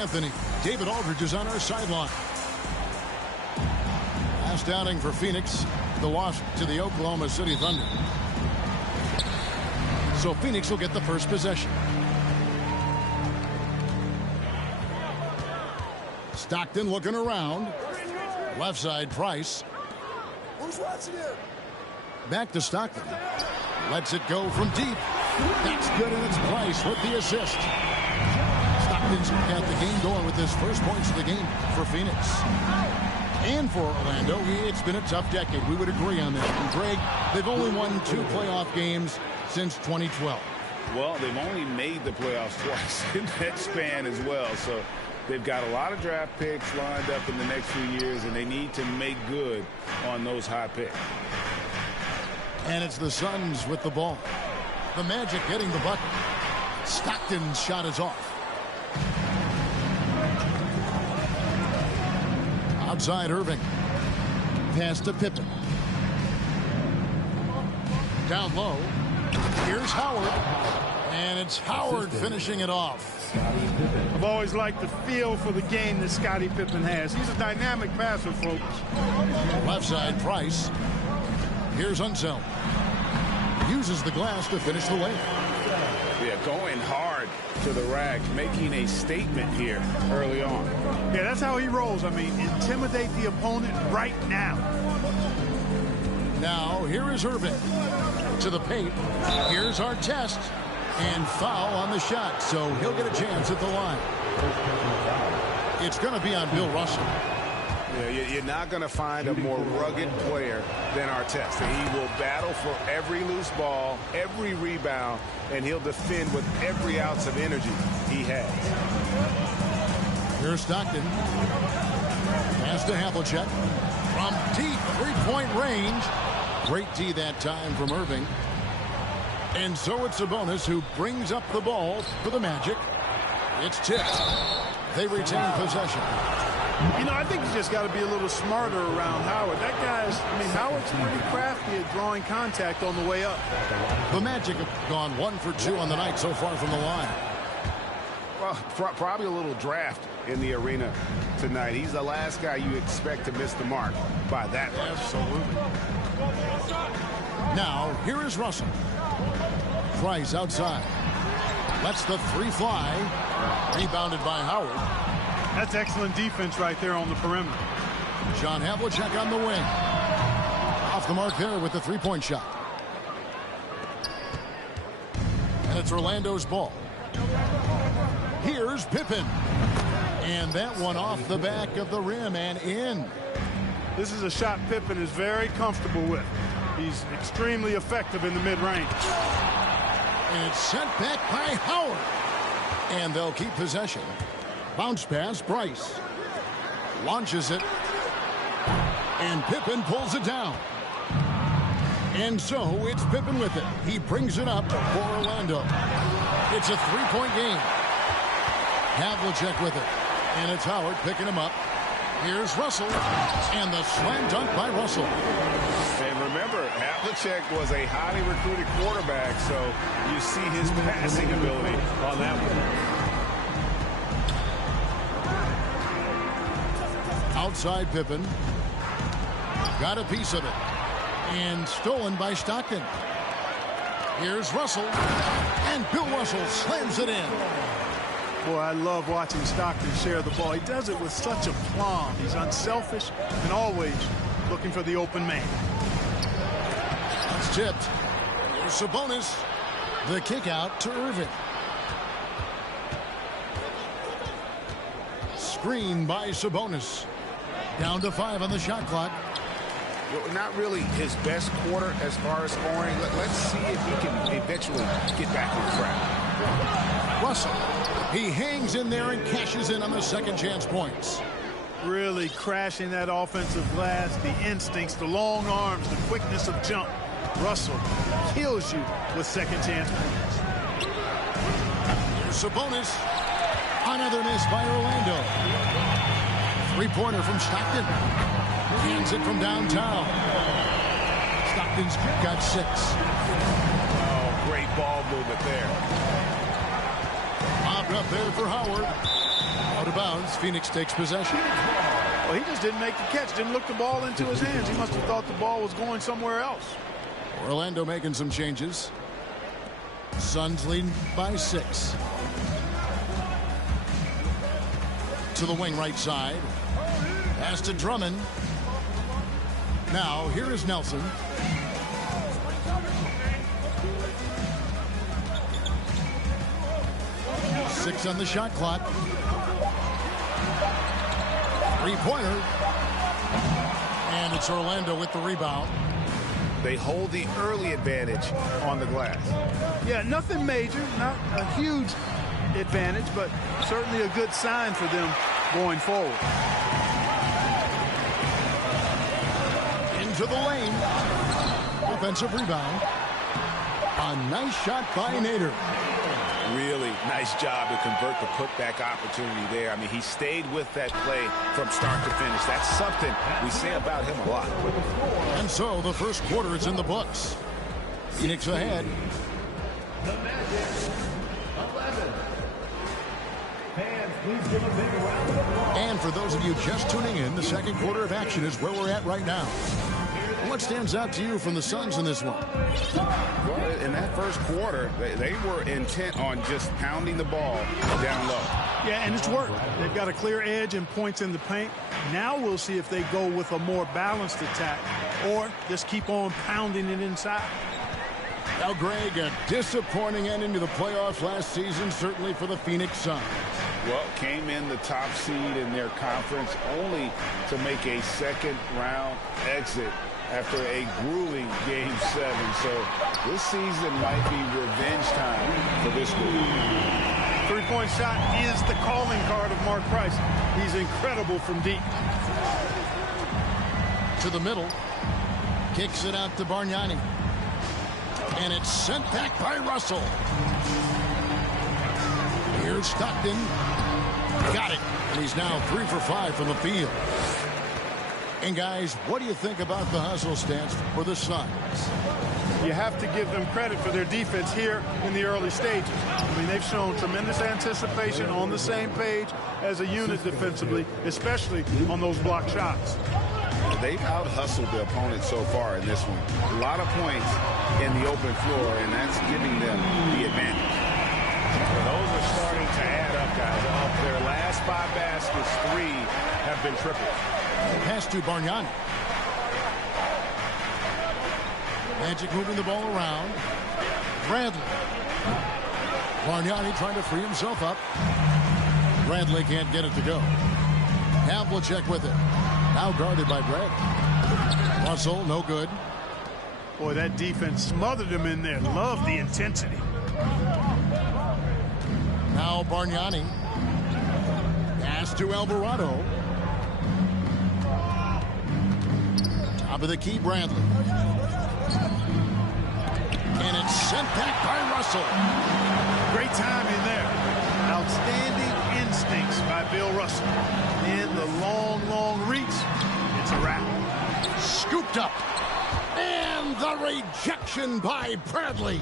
Anthony. David Aldridge is on our sideline. Last outing for Phoenix, the loss to the Oklahoma City Thunder. So Phoenix will get the first possession. Stockton looking around. Left side, Price. Who's watching it? Back to Stockton. Lets it go from deep. That's good, and it's Price with the assist. Stockton's got the game going with his first points of the game for Phoenix. And for Orlando, it's been a tough decade. We would agree on that. And Greg, they've only won 2 playoff games since 2012. Well, they've only made the playoffs twice in that span as well. So they've got a lot of draft picks lined up in the next few years, and they need to make good on those high picks. And it's the Suns with the ball. The Magic getting the bucket. Stockton's shot is off. Outside Irving. Pass to Pippen. Down low. Here's Howard. And it's Howard finishing it off. I've always liked the feel for the game that Scottie Pippen has. He's a dynamic passer, folks. Left side, Price. Here's Unseld. Uses the glass to finish the layup. Yeah, going hard to the rack, making a statement here early on. Yeah, that's how he rolls. I mean, intimidate the opponent right now. Now, here is Irving. To the paint. Here's Artest. And foul on the shot, so he'll get a chance at the line. It's going to be on Bill Russell. Yeah, you're not going to find a more rugged player than Artest. He will battle for every loose ball, every rebound, and he'll defend with every ounce of energy he has. Here's Stockton. Pass to Havlicek. From deep three-point range. Great D that time from Irving. And so it's Sabonis who brings up the ball for the Magic. It's tipped. They retain possession. You know, I think you just got to be a little smarter around Howard. That guy's, Howard's pretty crafty at drawing contact on the way up. The Magic have gone 1 for 2 on the night so far from the line. Well, probably a little draft in the arena tonight. He's the last guy you expect to miss the mark by that much. Absolutely. Now, here is Russell. Price outside. Lets the three fly. Rebounded by Howard. That's excellent defense right there on the perimeter. John Havlicek on the wing. Off the mark there with the three-point shot. And it's Orlando's ball. Here's Pippen. And that one off the back of the rim and in. This is a shot Pippen is very comfortable with. He's extremely effective in the mid-range. And it's sent back by Howard. And they'll keep possession. Bounce pass, Price. Launches it. And Pippen pulls it down. And so it's Pippen with it. He brings it up for Orlando. It's a three-point game. Havlicek with it. And it's Howard picking him up. Here's Russell. And the slam dunk by Russell. And remember, Havlicek was a highly recruited quarterback, so you see his passing ability on that one. Outside Pippen. Got a piece of it. And stolen by Stockton. Here's Russell. And Bill Russell slams it in. Boy, I love watching Stockton share the ball. He does it with such a plum. He's unselfish and always looking for the open man. It's tipped. Here's Sabonis. The kick out to Irving. Screen by Sabonis. Down to 5 on the shot clock. Not really his best quarter as far as scoring. Let's see if he can eventually get back on track. Russell. He hangs in there and cashes in on the second chance points. Really crashing that offensive glass, the instincts, the long arms, the quickness of jump. Russell kills you with second chance points. Here's Sabonis. Another miss by Orlando. Three-pointer from Stockton. Hands it from downtown. Stockton's got 6. Oh, great ball movement there. Popped up there for Howard. Out of bounds, Phoenix takes possession. Well, he just didn't make the catch, didn't look the ball into his hands. He must have thought the ball was going somewhere else. Orlando making some changes. Suns leading by 6. To the wing right side. Pass to Drummond. Now, here is Nelson. Six on the shot clock. Three-pointer. And it's Orlando with the rebound. They hold the early advantage on the glass. Yeah, nothing major, not a huge advantage, but certainly a good sign for them going forward. Into the lane. Offensive rebound. A nice shot by Nader. Really nice job to convert the putback opportunity there. I mean, he stayed with that play from start to finish. That's something we say about him a lot. And so the first quarter is in the books. Phoenix ahead. The Magic, 11. Fans, please give a big round of applause. And for those of you just tuning in, the second quarter of action is where we're at right now. What stands out to you from the Suns in this one? Well, in that first quarter, they were intent on just pounding the ball down low. Yeah, and it's worked. They've got a clear edge and points in the paint. Now we'll see if they go with a more balanced attack or just keep on pounding it inside. Now, Greg, a disappointing ending to the playoffs last season, certainly for the Phoenix Suns. Well, came in the top seed in their conference only to make a second-round exit after a grueling Game 7. So this season might be revenge time for this group. Three-point shot is the calling card of Mark Price. He's incredible from deep. To the middle. Kicks it out to Bargnani. And it's sent back by Russell. Here's Stockton. Got it. And he's now 3 for 5 from the field. And guys, what do you think about the hustle stance for the Suns? You have to give them credit for their defense here in the early stages. I mean, they've shown tremendous anticipation, on the same page as a unit defensively, especially on those block shots. They've out-hustled the opponent so far in this one. A lot of points in the open floor, and that's giving them the advantage. Well, those are starting to add up, guys. Of their last 5 baskets, 3 have been triples. Pass to Bargnani. Magic moving the ball around. Bradley. Bargnani trying to free himself up. Bradley can't get it to go. Havlicek with it. Now guarded by Bradley. Russell, no good. Boy, that defense smothered him in there. Love the intensity. Now Bargnani. Pass to Alvarado. Top of the key, Bradley. And it's sent back by Russell. Great timing there. Outstanding instincts by Bill Russell. In the long, long reach, it's a wrap. Scooped up. And the rejection by Bradley.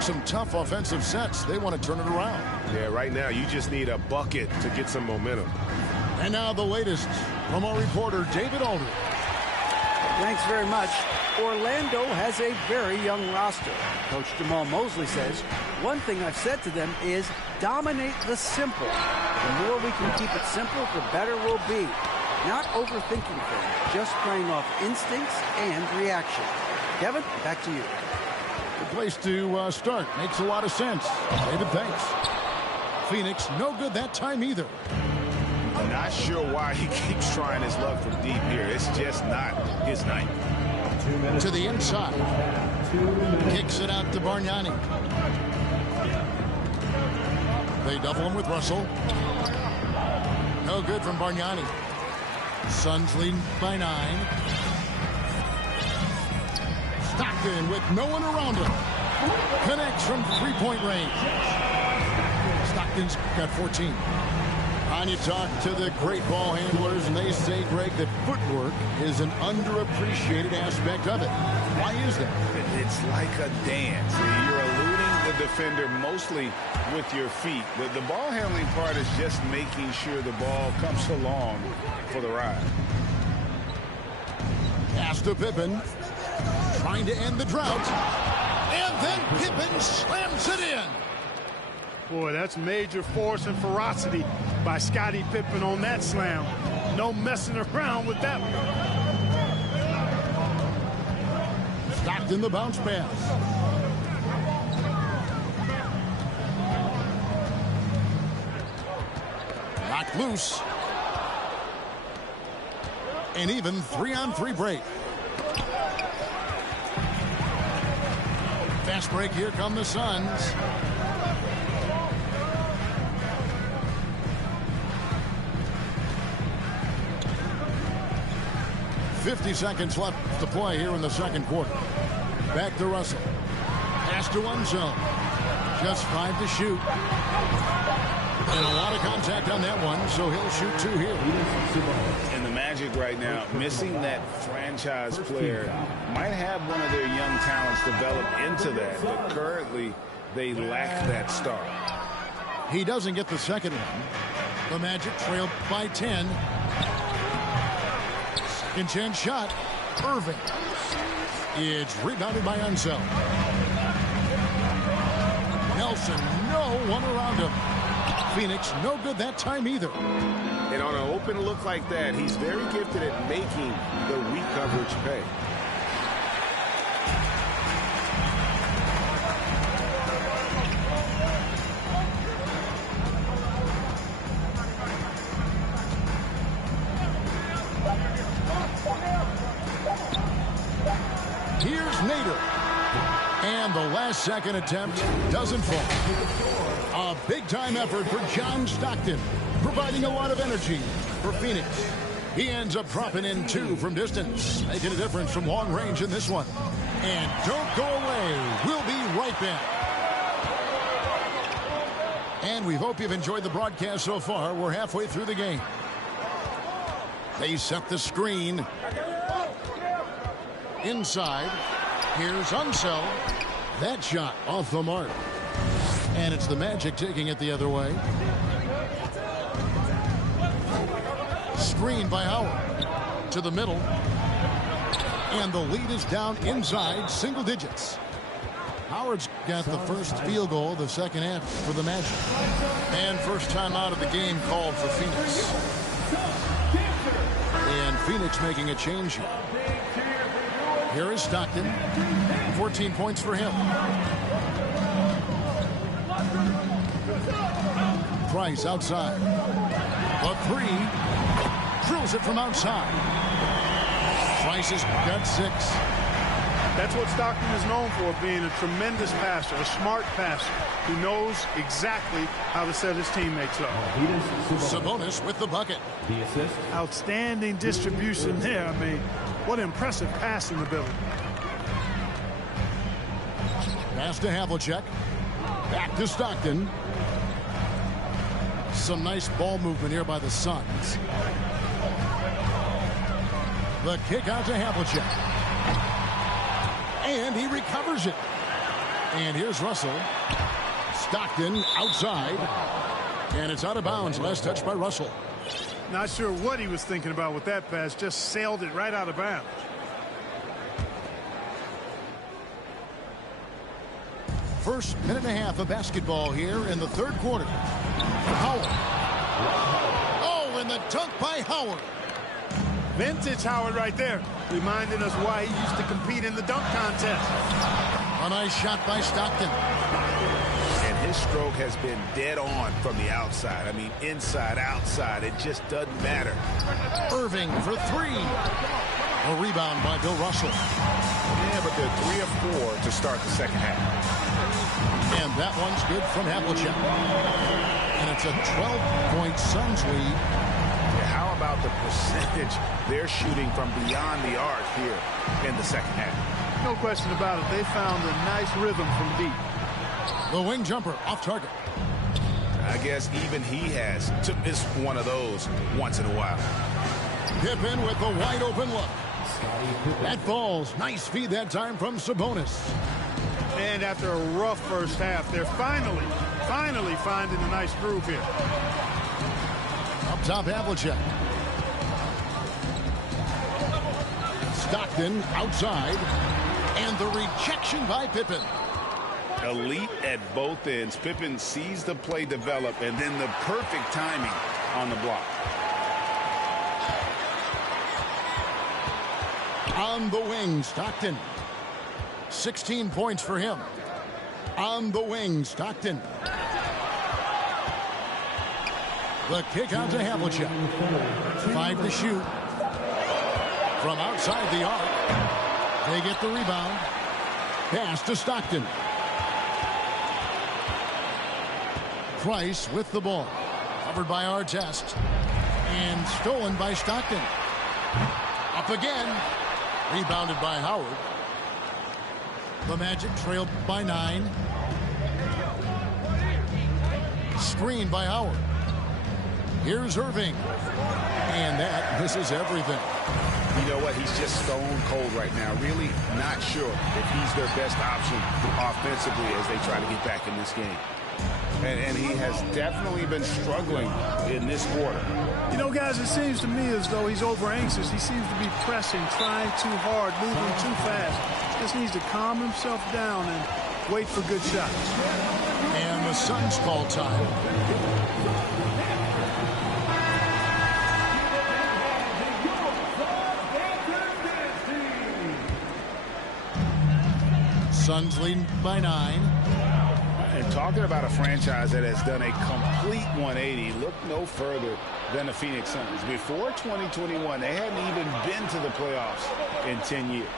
Some tough offensive sets. They want to turn it around. Yeah, right now you just need a bucket to get some momentum. And now the latest from our reporter, David Aldridge. Thanks very much. Orlando has a very young roster. Coach Jamal Mosley says, one thing I've said to them is dominate the simple. The more we can keep it simple, the better we'll be. Not overthinking things, just playing off instincts and reaction. Kevin, back to you. Good place to start. Makes a lot of sense. David, thanks. Phoenix, no good that time either. Not sure why he keeps trying his luck from deep here. It's just not his night. To the inside. Kicks it out to Bargnani. They double him with Russell. No good from Bargnani. Suns leading by 9. Stockton with no one around him. Connects from three-point range. Stockton's got 14. And you talk to the great ball handlers, and they say, Greg, that footwork is an underappreciated aspect of it. Why is that? It's like a dance. You're eluding the defender mostly with your feet. The ball handling part is just making sure the ball comes along for the ride. Pass to Pippen. Trying to end the drought. And then Pippen slams it in. Boy, that's major force and ferocity by Scottie Pippen on that slam. No messing around with that one. Stockton the bounce pass. Knocked loose. An even 3-on-3 break. Fast break. Here come the Suns. .50 seconds left to play here in the second quarter. Back to Russell. Pass to one zone. Just 5 to shoot. And a lot of contact on that one, so he'll shoot 2 here. And the Magic right now, missing that franchise player, might have one of their young talents develop into that, but currently they lack that star. He doesn't get the second one. The Magic trail by 10. Second chance shot. Irving. It's rebounded by Unseld. Nelson, no one around him. Phoenix, no good that time either. And on an open look like that, he's very gifted at making the weak coverage pay. Here's Nader. And the last second attempt doesn't fall. A big-time effort for John Stockton, providing a lot of energy for Phoenix. He ends up dropping in 2 from distance, making a difference from long range in this one. And don't go away. We'll be right back. And we hope you've enjoyed the broadcast so far. We're halfway through the game. They set the screen. Inside. Here's Unseld. That shot off the mark. And it's the Magic taking it the other way. Screen by Howard. To the middle. And the lead is down inside single digits. Howard's got the first field goal of the second half for the Magic. And first time out of the game called for Phoenix. And Phoenix making a change here. Here is Stockton. 14 points for him. Price outside. A 3. Drills it from outside. Price has got 6. That's what Stockton is known for, being a tremendous passer, a smart passer who knows exactly how to set his teammates up. Sabonis with the bucket. The assist. Outstanding distribution there. I mean, what impressive passing ability. Pass to Havlicek. Back to Stockton. Some nice ball movement here by the Suns. The kick out to Havlicek. And he recovers it. And here's Russell. Stockton outside. And it's out of bounds. Last touch by Russell. Not sure what he was thinking about with that pass. Just sailed it right out of bounds. First minute and a half of basketball here in the third quarter. Howard. Oh, and the dunk by Howard. Vintage Howard right there, reminding us why he used to compete in the dunk contest. A nice shot by Stockton. And his stroke has been dead on from the outside. I mean, inside, outside, it just doesn't matter. Irving for 3. A rebound by Bill Russell. Yeah, but they're 3 of 4 to start the second half. And that one's good from Havlicek. And it's a 12-point Suns lead. How about the percentage they're shooting from beyond the arc here in the second half? No question about it. They found a nice rhythm from deep. The wing jumper off target. I guess even he has to miss one of those once in a while. Pippen with the wide open look. That falls. Nice feed that time from Sabonis. And after a rough first half, they're finally finding a nice groove here. Up top, Havlicek. Stockton outside. And the rejection by Pippen. Elite at both ends. Pippen sees the play develop, and then the perfect timing on the block. On the wing, Stockton. 16 points for him. On the wing, Stockton. The kick out to Havlicek. 5 to shoot. From outside the arc. They get the rebound. Pass to Stockton. Price with the ball. Covered by Artest. And stolen by Stockton. Up again. Rebounded by Howard. The Magic trailed by 9. Screened by Howard. Here's Irving. And that misses everything. You know what? He's just stone cold right now. Really not sure if he's their best option offensively as they try to get back in this game. And he has definitely been struggling in this quarter. You know, guys, it seems to me as though he's over anxious. He seems to be pressing, trying too hard, moving too fast. Just needs to calm himself down and wait for good shots. And the Suns call time. Suns leading by 9. And talking about a franchise that has done a complete 180, look no further than the Phoenix Suns. Before 2021, they hadn't even been to the playoffs in 10 years.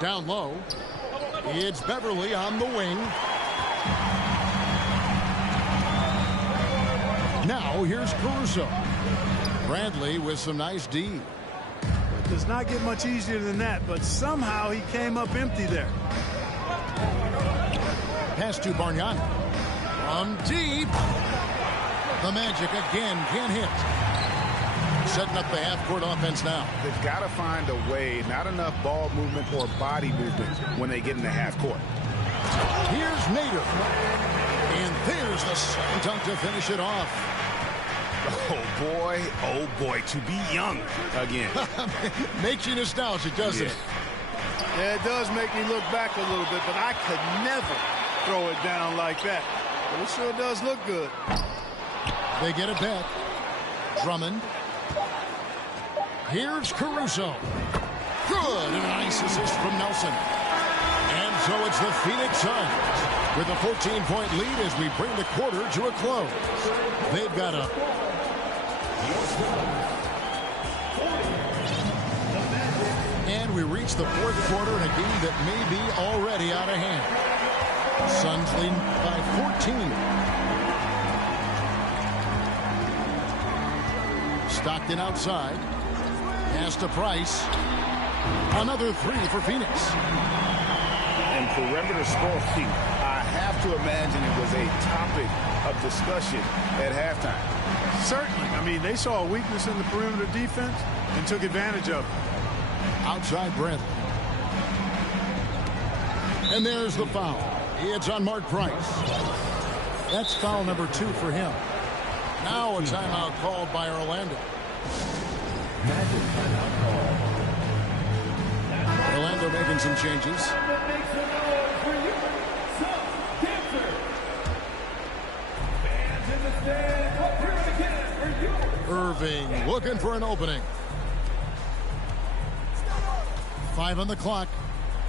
Down low. It's Beverly on the wing. Now here's Caruso. Bradley with some nice D. It does not get much easier than that, but somehow he came up empty there. Pass to Bargnani. From deep. The Magic again can't hit. Setting up the half-court offense now. They've got to find a way, not enough ball movement or body movement when they get in the half-court. Here's Nader. And there's the slam dunk to finish it off. Oh boy, to be young again. Makes you nostalgic, doesn't it? Yeah, it does make me look back a little bit, but I could never throw it down like that. But it sure does look good. They get it back. Drummond. Here's Caruso. Good, and a nice assist from Nelson. And so it's the Phoenix Suns with a 14-point lead as we bring the quarter to a close. They've got a... And we reach the fourth quarter in a game that may be already out of hand. Suns leading by 14. Stockton outside. Pass to Price. Another 3 for Phoenix. And perimeter scoring, I have to imagine it was a topic of discussion at halftime. Certainly. I mean, they saw a weakness in the perimeter defense and took advantage of it. Outside Bradley. And there's the foul. It's on Mark Price. That's foul number 2 for him. Now a timeout called by Orlando. Orlando making some changes. Irving looking for an opening. 5 on the clock.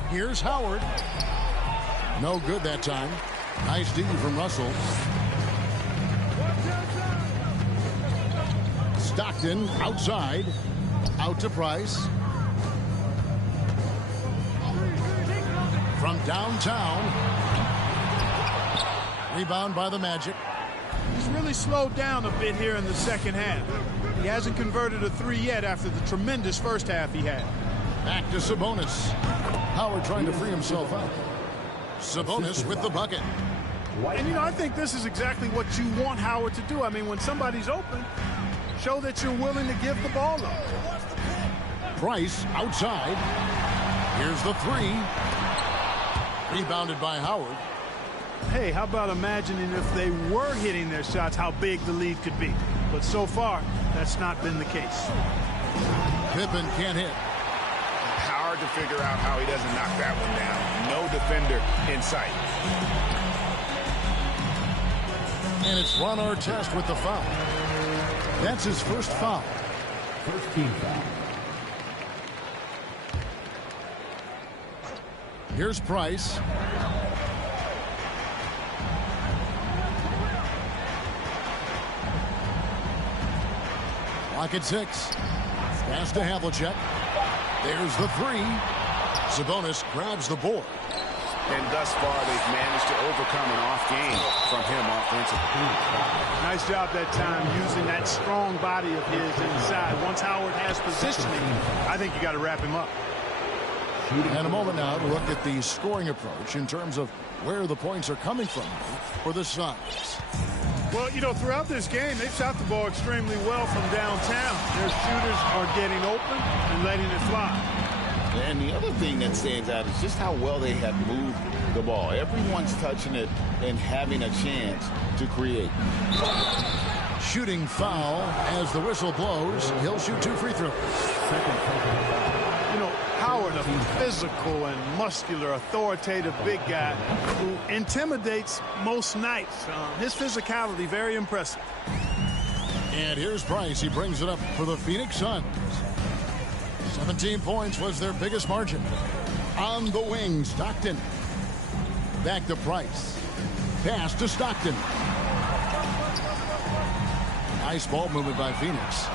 Here's Howard. No good that time. Nice D from Russell. Stockton outside. Out to Price. From downtown. Rebound by the Magic. He's really slowed down a bit here in the second half. He hasn't converted a 3 yet after the tremendous first half he had. Back to Sabonis. Howard trying to free himself up. Sabonis with the bucket. And, you know, I think this is exactly what you want Howard to do. I mean, when somebody's open, show that you're willing to give the ball up. Price outside. Here's the three. Rebounded by Howard. Hey, how about imagining if they were hitting their shots, how big the lead could be. But so far, that's not been the case. Pippen can't hit. Hard to figure out how he doesn't knock that one down. No defender in sight. And it's Ron Artest with the foul. That's his first foul. First team foul. Here's Price. Clock at 6. Pass to Havlicek. There's the three. Sabonis grabs the board. And thus far, they've managed to overcome an off game from him offensively. Nice job that time using that strong body of his inside. Once Howard has positioning, I think you got to wrap him up. And a moment now to look at the scoring approach in terms of where the points are coming from for the Suns. Well, you know, throughout this game, they've shot the ball extremely well from downtown. Their shooters are getting open and letting it fly. And the other thing that stands out is just how well they have moved the ball. Everyone's touching it and having a chance to create. Shooting foul as the whistle blows. He'll shoot 2 free throws. You know, Howard, a physical and muscular, authoritative big guy who intimidates most nights. His physicality, very impressive. And here's Price. He brings it up for the Phoenix Suns. 17 points was their biggest margin. On the wing, Stockton. Back to Price. Pass to Stockton. Nice ball movement by Phoenix.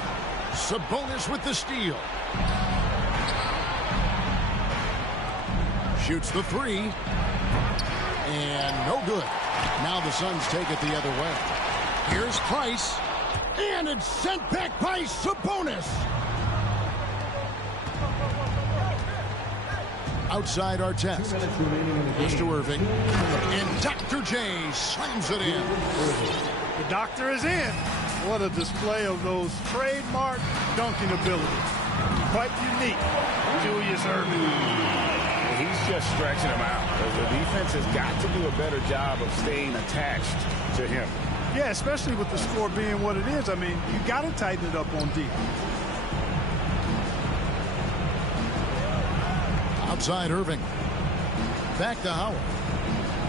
Sabonis with the steal. Shoots the three. And no good. Now the Suns take it the other way. Here's Price. And it's sent back by Sabonis. Outside Artest. Mr. Irving. And Dr. J slams it in. The doctor is in. What a display of those trademark dunking abilities. Quite unique. Julius Irving. He's just stretching him out. The defense has got to do a better job of staying attached to him. Yeah, especially with the score being what it is. I mean, you got to tighten it up on D. Outside Irving. Back to Howard.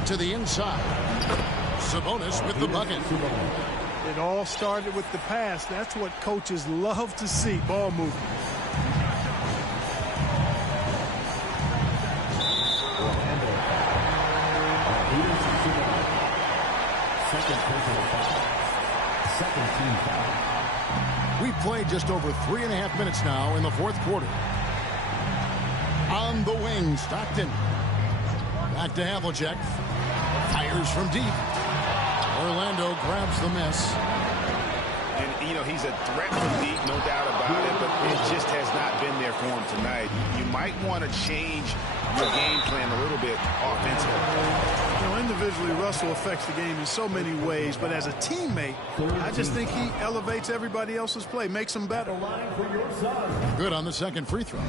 To the inside. Sabonis with the bucket. It all started with the pass. That's what coaches love to see, ball movement. Second team foul. We've played just over 3.5 minutes now in the fourth quarter. On the wing, Stockton. Back to Havlicek. Fires from deep. Orlando grabs the miss. And, you know, he's a threat from deep, no doubt about it, but it just has not been there for him tonight. You might want to change your game plan a little bit offensively. You know, individually, Russell affects the game in so many ways, but as a teammate, I just think he elevates everybody else's play, makes them better. Good on the second free throw.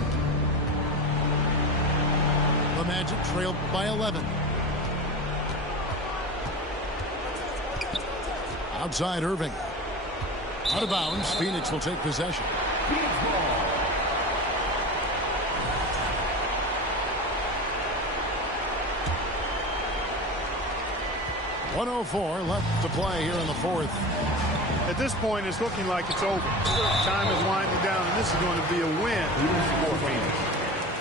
The Magic trailed by 11. Outside Irving. Out of bounds. Phoenix will take possession. 1:04 left to play here in the fourth. At this point, it's looking like it's over. Time is winding down, and this is going to be a win for Phoenix.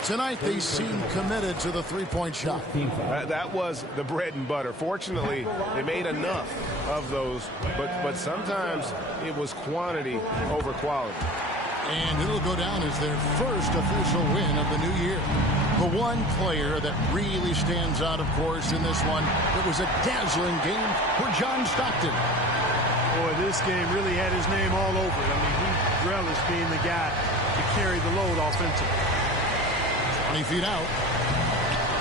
Tonight, they seem committed to the three-point shot. That was the bread and butter. Fortunately, they made enough of those, but sometimes it was quantity over quality. And it'll go down as their first official win of the new year. The one player that really stands out, of course, in this one, it was a dazzling game for John Stockton. Boy, this game really had his name all over it. I mean, he relished being the guy to carry the load offensively. 20 feet out.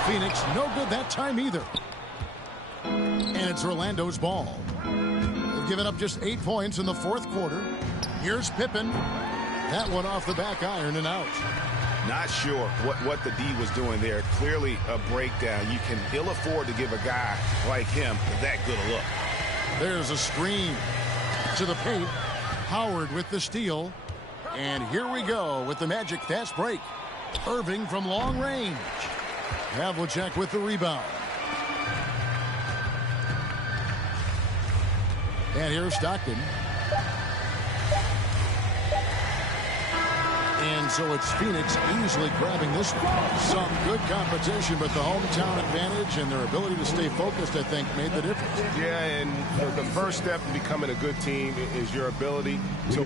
Phoenix, no good that time either. And it's Orlando's ball. They've given up just 8 points in the fourth quarter. Here's Pippen. That one off the back iron and out. Not sure what the D was doing there. Clearly a breakdown. You can ill afford to give a guy like him that good a look. There's a screen to the paint. Howard with the steal. And here we go with the Magic fast break. Irving from long range. Havlicek with the rebound. And here's Stockton. And so it's Phoenix easily grabbing this one. Some good competition, but the hometown advantage and their ability to stay focused, I think, made the difference. Yeah, and the first step in becoming a good team is your ability to